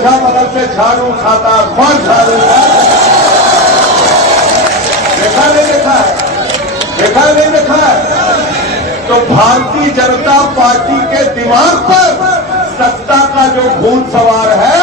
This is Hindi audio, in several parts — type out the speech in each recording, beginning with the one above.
ओझा बगल से झाड़ू खाता, कौन झाड़ू? देखा नहीं देखा है? देखा नहीं देखा है? तो भारतीय जनता पार्टी के दिमाग पर सत्ता का जो भूत सवार है,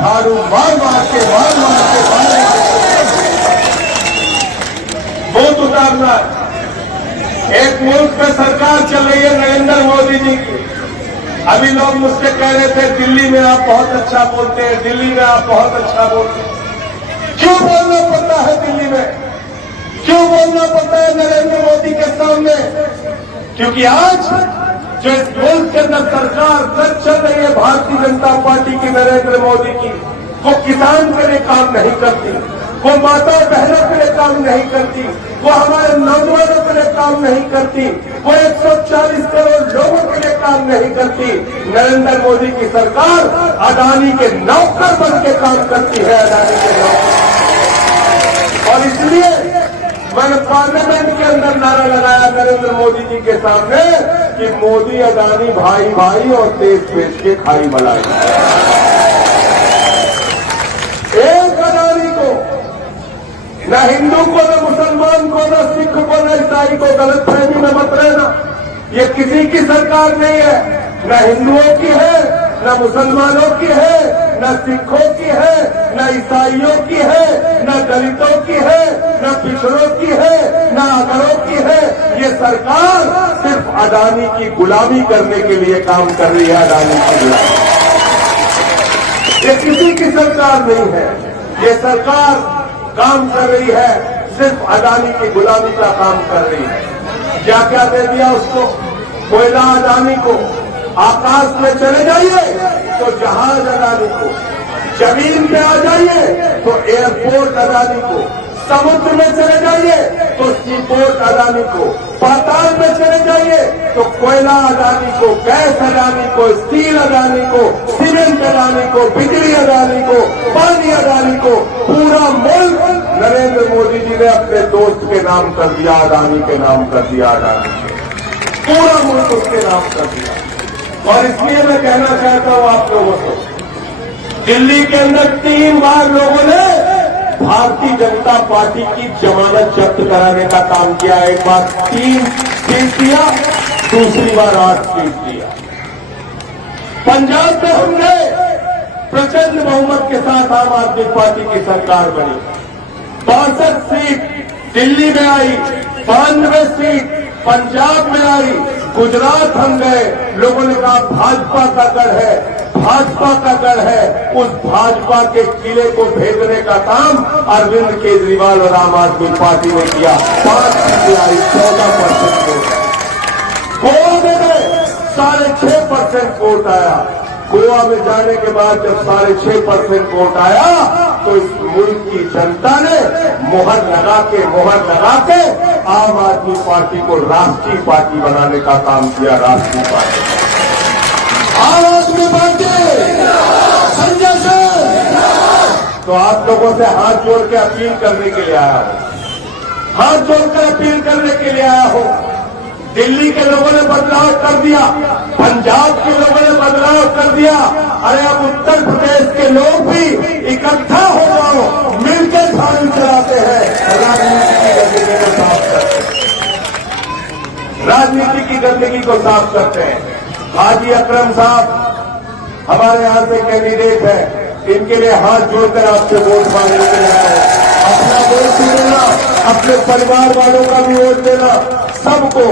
झाड़ू मार मार के भूत उतारना। एक मुल्क में सरकार चल रही है नरेंद्र मोदी जी की। अभी लोग मुझसे कह रहे थे दिल्ली में आप बहुत अच्छा बोलते हैं, दिल्ली में आप बहुत अच्छा बोलते हैं। क्यों बोलना पड़ता है दिल्ली में? क्यों बोलना पड़ता है नरेंद्र मोदी के सामने? क्योंकि आज जो इस मुल्क के अंदर सरकार चल रही है भारतीय जनता पार्टी की, नरेंद्र मोदी की, वो किसान के लिए काम नहीं करती, वो माता बहनों के लिए काम नहीं करती, वो हमारे नौजवानों के लिए काम नहीं करती, वो 140 करोड़ लोगों के लिए काम नहीं करती। नरेंद्र मोदी की सरकार अदानी के नौकर बन के काम करती है, अदानी के नौकर। और इसलिए मैंने पार्लियामेंट के अंदर नारा लगाया नरेंद्र मोदी जी के सामने कि मोदी अदानी भाई भाई और देश बेच के खाई बनाई। एक अदानी को, न हिंदू को, न मुसलमान को, न सिख को, न ईसाई को गलतफहमी में मत रहना। ये किसी की सरकार नहीं है, न हिंदुओं की है, न मुसलमानों की है, न सिखों की है, न ईसाइयों की है, न दलितों की है, न पिछड़ों की है, न अगड़ों की है। ये सरकार सिर्फ अदानी की गुलामी करने के लिए काम कर रही है, अदानी की गुलामी। ये किसी की सरकार नहीं है। ये सरकार काम कर रही है, सिर्फ अदानी की गुलामी का काम कर रही है। क्या क्या दे दिया उसको? कोयला अदानी को, आकाश में चले जाइए तो जहाज अदानी को, जमीन पे आ जाइए तो एयरपोर्ट अदानी को, समुद्र में चले जाइए तो सीपोर्ट अदानी को, पाताल में चले जाइए तो कोयला अदानी को, गैस अदानी को, स्टील अदानी को, सीमेंट अदानी को, बिजली अदानी को, पानी अदानी को। पूरा मुल्क नरेंद्र मोदी जी ने अपने दोस्त के नाम कर दिया, अदानी के नाम कर दिया, अदानी के पूरा मुल्क उसके नाम कर दिया। और इसलिए मैं कहना चाहता हूं आप लोगों को, दिल्ली के अंदर 3 बार लोगों ने भारतीय जनता पार्टी की जमानत जब्त कराने का काम किया। एक बार 3 फीस दिया, दूसरी बार 8 फीस दिया। पंजाब में हमने प्रचंड बहुमत के साथ आम आदमी पार्टी की सरकार बनी। 62 सीट दिल्ली में आई, 92 सीट पंजाब में आई, गुजरात हम गए। लोगों ने कहा भाजपा का गढ़ है, भाजपा का गढ़ है। उस भाजपा के किले को भेजने का काम अरविंद केजरीवाल और आम आदमी पार्टी ने किया। 5 सीटें आई, 14% वोट। गोवा में गए, 6.5% वोट आया। गोवा में जाने के बाद जब 6.5% वोट आया तो इस मुल्क की जनता ने मोहर लगा के आम आदमी पार्टी को राष्ट्रीय पार्टी बनाने का काम किया। राष्ट्रीय पार्टी, आम आदमी पार्टी, संजय सिंह। तो आप लोगों से हाथ जोड़ के अपील करने के लिए आया हूं, हाथ जोड़कर अपील करने के लिए आया हूं। दिल्ली के लोगों ने बदलाव कर दिया, पंजाब के लोगों ने बदलाव कर दिया। अरे अब उत्तर प्रदेश के लोग भी इकट्ठा हो जाओ, मिलकर झाड़ू चलाते हैं, राजनीति की गंदगी को साफ करते हैं, राजनीति की गंदगी को साफ करते हैं। हाजी अकरम साहब हमारे यहां से कैंडिडेट है, इनके लिए हाथ जोड़कर आपसे वोट मांगने के लिए आए। अपना वोट भी देना, अपने परिवार वालों का भी वोट देना। सबको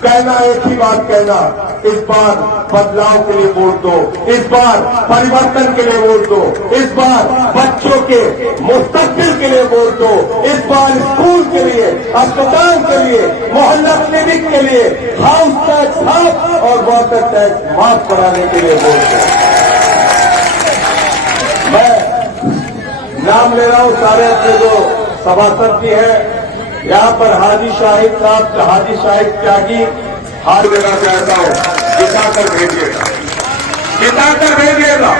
कहना, एक ही बात कहना, इस बार बदलाव के लिए वोट दो, इस बार परिवर्तन के लिए वोट दो, इस बार बच्चों के मुस्तकबिल के लिए वोट दो, इस बार स्कूल के लिए, अस्पताल के लिए, मोहल्ला क्लिनिक के लिए, हाउस टैक्स माफ और वाटर टैक्स माफ कराने के लिए वोट दो। मैं नाम ले रहा हूं सारे अपने जो सभासद भी हैं। यहां पर हाजी शाहिद साहब, हाजी शाहिद त्यागी हाथ देना चाहता हूं, जिताकर भेजिएगा, जिताकर भेजिएगा।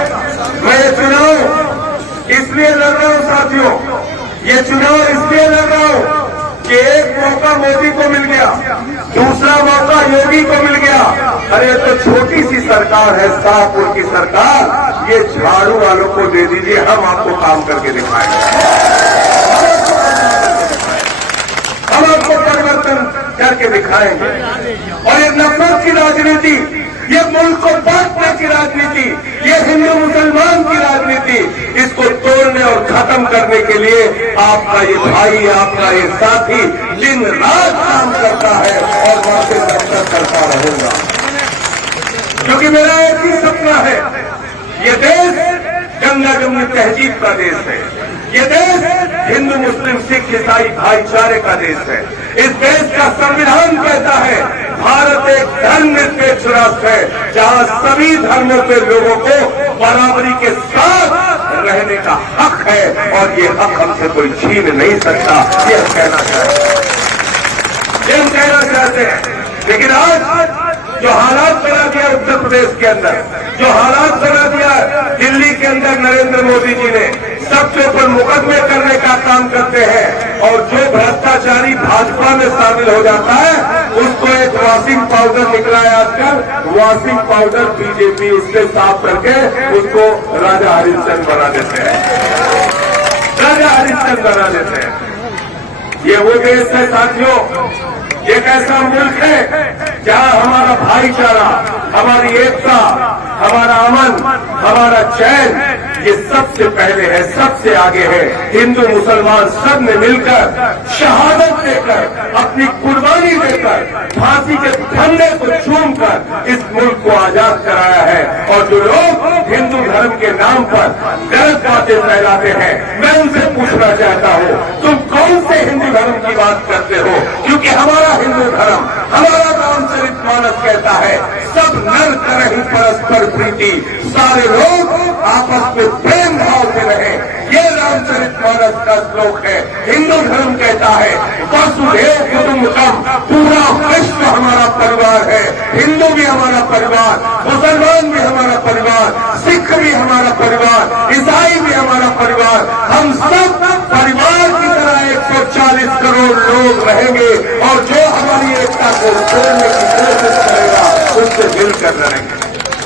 मैं ये चुनाव इसलिए लड़ रहा हूं साथियों, ये चुनाव इसलिए लड़ रहा हूं कि एक मौका मोदी को मिल गया, दूसरा मौका योगी को मिल गया, अरे तो छोटी सी सरकार है, शाहपुर की सरकार, ये झाड़ू वालों को दे दीजिए, हम आपको काम करके दिखाएंगे, हम आपको परिवर्तन करके दिखाएंगे। और ये नफरत की राजनीति, ये मुल्क को बांटने की राजनीति, ये हिंदू मुसलमान की राजनीति, इसको तोड़ने और खत्म करने के लिए आपका ये भाई, आपका ये साथी दिन रात काम करता है और मैं से रक्षा करता रहूंगा, क्योंकि मेरा एक ही सपना है, ये देश गंगा जमुनी तहजीब का देश है, ये देश हिंदू मुस्लिम सिख ईसाई भाईचारे का देश है। इस देश का संविधान कहता है भारत एक धर्मनिरपेक्ष राष्ट्र है, जहां सभी धर्मों के लोगों को बराबरी के साथ रहने का हक है, और ये हक हमसे कोई छीन नहीं सकता, ये हम कहना चाहते हैं। लेकिन आज जो हालात बना दिया उत्तर प्रदेश के अंदर, जो हालात बना दिया दिल्ली के अंदर नरेंद्र मोदी जी ने, सबके ऊपर मुकदमे करने का काम करते हैं, और जो भ्रष्टाचारी भाजपा में शामिल हो जाता है उसको एक वॉशिंग पाउडर निकला है आजकल, वॉशिंग पाउडर बीजेपी उससे साफ करके उसको राजा हरिश्चंद्र बना देते हैं, राजा हरिश्चंद्र बना देते हैं। ये वो देश है साथियों, एक ऐसा मुल्क है जहां हमारा भाईचारा, हमारी एकता, हमारा अमन, हमारा चैन, ये सबसे पहले है, सबसे आगे है। हिंदू मुसलमान सब ने मिलकर शहादत देकर, अपनी कुर्बानी देकर, फांसी के फंदे को चूमकर इस मुल्क को आजाद कराया है। और जो लोग हिंदू धर्म के नाम पर गलत बातें फैलाते हैं, मैं उनसे पूछना चाहता हूँ, तुम कौन से हिंदू धर्म की बात करते हो? क्योंकि हमारा हिंदू धर्म, हमारा रामचरितमानस कहता है सब नर करहि परस्पर प्रीति, सारे लोग आपस में प्रेम भाव से रहे, ये रामचरितमानस का श्लोक है। हिंदू धर्म कहता है वसुधैव कुटुंबकम, पूरा विश्व हमारा परिवार है, हिंदू भी हमारा परिवार, मुसलमान भी हमारा परिवार, सिख भी हमारा परिवार, ईसाई भी हमारा परिवार, हम सब परिवार की तरह 140 करोड़ लोग रहेंगे, और जो हमारी एकता को तोड़ने की कोशिश करेगा उससे मिलकर लड़ेंगे।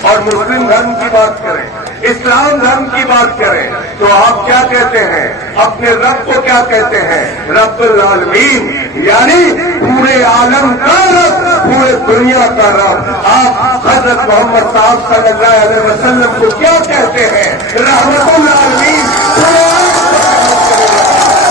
और मुस्लिम धर्म की बात करें, इस्लाम धर्म की बात करें, तो आप क्या कहते हैं? अपने रब को क्या कहते हैं? रब्बुल आलमीन, यानी पूरे आलम का रब, पूरे दुनिया का रब। आप हजरत मोहम्मद साहब सल्लल्लाहु अलैहि वसल्लम को क्या कहते हैं? रहमतुल आलमीन,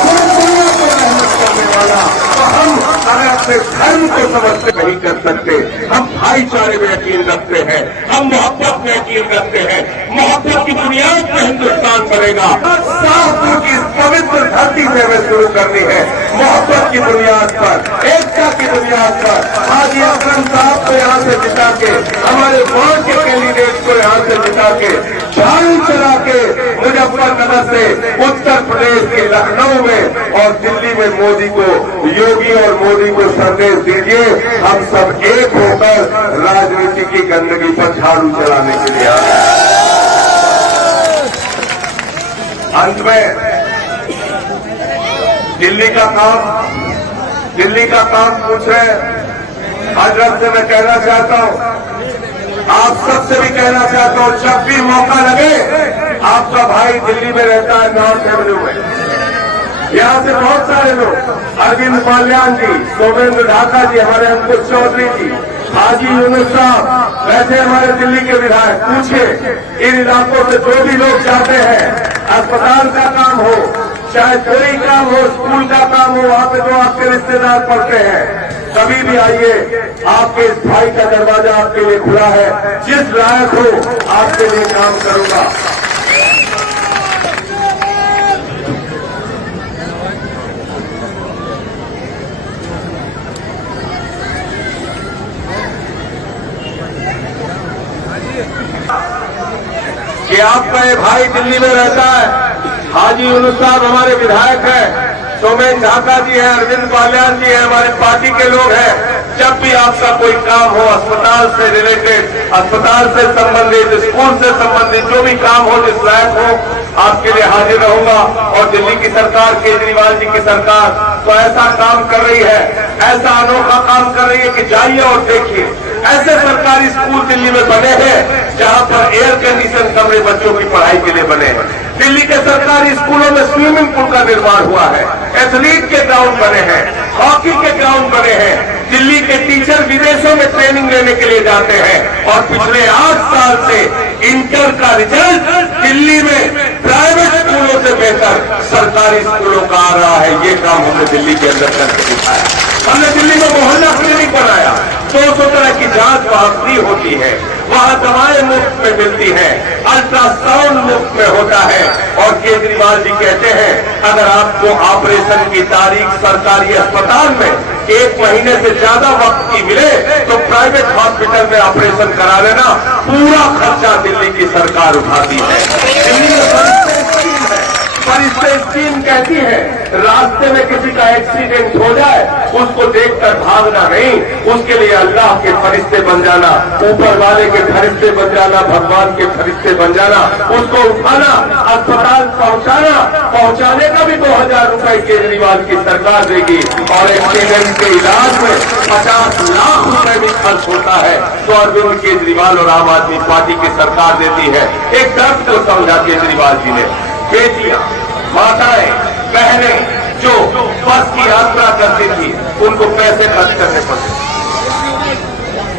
पूरे दुनिया को रहमत करने वाला। तो हम अगर अपने धर्म को समझते नहीं कर सकते, हम भाईचारे में यकीन रखते हैं, हम मोहब्बत में यकीन रखते हैं, मोहब्बत की बुनियाद पर हिंदुस्तान बनेगा। शाहपुर की इस पवित्र धरती से हमें शुरू करनी है, मोहब्बत की बुनियाद पर, एकता की बुनियाद पर। हाजी अकरम साहब को यहाँ से जिता के, हमारे वार्ड के कैंडिडेट को यहाँ से जिता के, झाड़ू चला के मुजफ्फरनगर से उत्तर प्रदेश के लखनऊ में और दिल्ली में मोदी को, योगी और मोदी को संदेश दीजिए, हम सब एक होकर राजनीति की गंदगी पर झाड़ू चलाने के लिए आए। अंत में दिल्ली का काम पूछ रहे हैं, हजरत से मैं कहना चाहता हूं, आप सबसे भी कहना चाहता हूं, जब भी मौका लगे, आपका भाई दिल्ली में रहता है नॉर्थ एवेन्यू में, यहाँ से बहुत सारे लोग, अरविंद पाल्यान जी, सोमेंद्र ढाका जी, हमारे अंकुश चौधरी जी, हाजी यूनुस साहब, वैसे हमारे दिल्ली के विधायक, पूछे इन इलाकों से जो भी लोग जाते हैं, अस्पताल का काम हो, चाहे कोई काम हो, स्कूल का काम हो, वहां पे जो आपके रिश्तेदार पढ़ते हैं, कभी भी आइए, आपके इस भाई का दरवाजा आपके लिए खुला है, जिस लायक हो आपके लिए काम करूंगा। कि आपका ये भाई दिल्ली में रहता है, हाजी यूनुस साहब हमारे विधायक हैं, सोमेन ढाका जी हैं, अरविंद पाल्यान जी हैं, हमारे पार्टी के लोग हैं। जब भी आपका कोई काम हो, अस्पताल से रिलेटेड, अस्पताल से संबंधित, स्कूल से संबंधित, जो भी काम हो, जिस लायक हो, आपके लिए हाजिर रहूंगा। और दिल्ली की सरकार, केजरीवाल जी की सरकार तो ऐसा काम कर रही है, ऐसा अनोखा काम कर रही है कि जाइए और देखिए, ऐसे सरकारी स्कूल दिल्ली में बने हैं जहां पर एयर कंडीशन कमरे बच्चों की पढ़ाई के लिए बने हैं। दिल्ली के सरकारी स्कूलों में स्विमिंग पूल का निर्माण हुआ है, एथलीट के ग्राउंड बने हैं, हॉकी के ग्राउंड बने हैं। दिल्ली के टीचर विदेशों में ट्रेनिंग लेने के लिए जाते हैं और पिछले 8 साल से इंटर का रिजल्ट दिल्ली में प्राइवेट स्कूलों से बेहतर सरकारी स्कूलों का आ रहा है। ये काम हमने दिल्ली के अंदर करके दिखाया। हमने दिल्ली में मोहल्ला क्लिनिक बनाया, 200 तरह की जांच वहां फ्री होती है, वहां दवाएं मुफ्त में मिलती हैं, अल्ट्रासाउंड मुफ्त में होता है। और केजरीवाल जी कहते हैं अगर आपको ऑपरेशन की तारीख सरकारी अस्पताल में 1 महीने से ज्यादा वक्त की मिले तो प्राइवेट हॉस्पिटल में ऑपरेशन करा लेना, पूरा खर्चा दिल्ली की सरकार उठाती है। दिल्ली में फरिश्ते स्कीम कहती है रास्ते में किसी का एक्सीडेंट हो जाए उसको देखकर भागना नहीं, उसके लिए अल्लाह के फरिश्ते बन जाना, ऊपर वाले के फरिश्ते बन जाना, भगवान के फरिश्ते बन जाना, उसको उठाना, अस्पताल पहुंचाने का भी 2000 रुपए केजरीवाल की सरकार देगी। और एक्सीडेंट के इलाज में 50 लाख रुपए भी खर्च होता है तो अरविंद केजरीवाल और आम आदमी पार्टी की सरकार देती है। एक दर्द को समझा केजरीवाल जी ने, बेटियां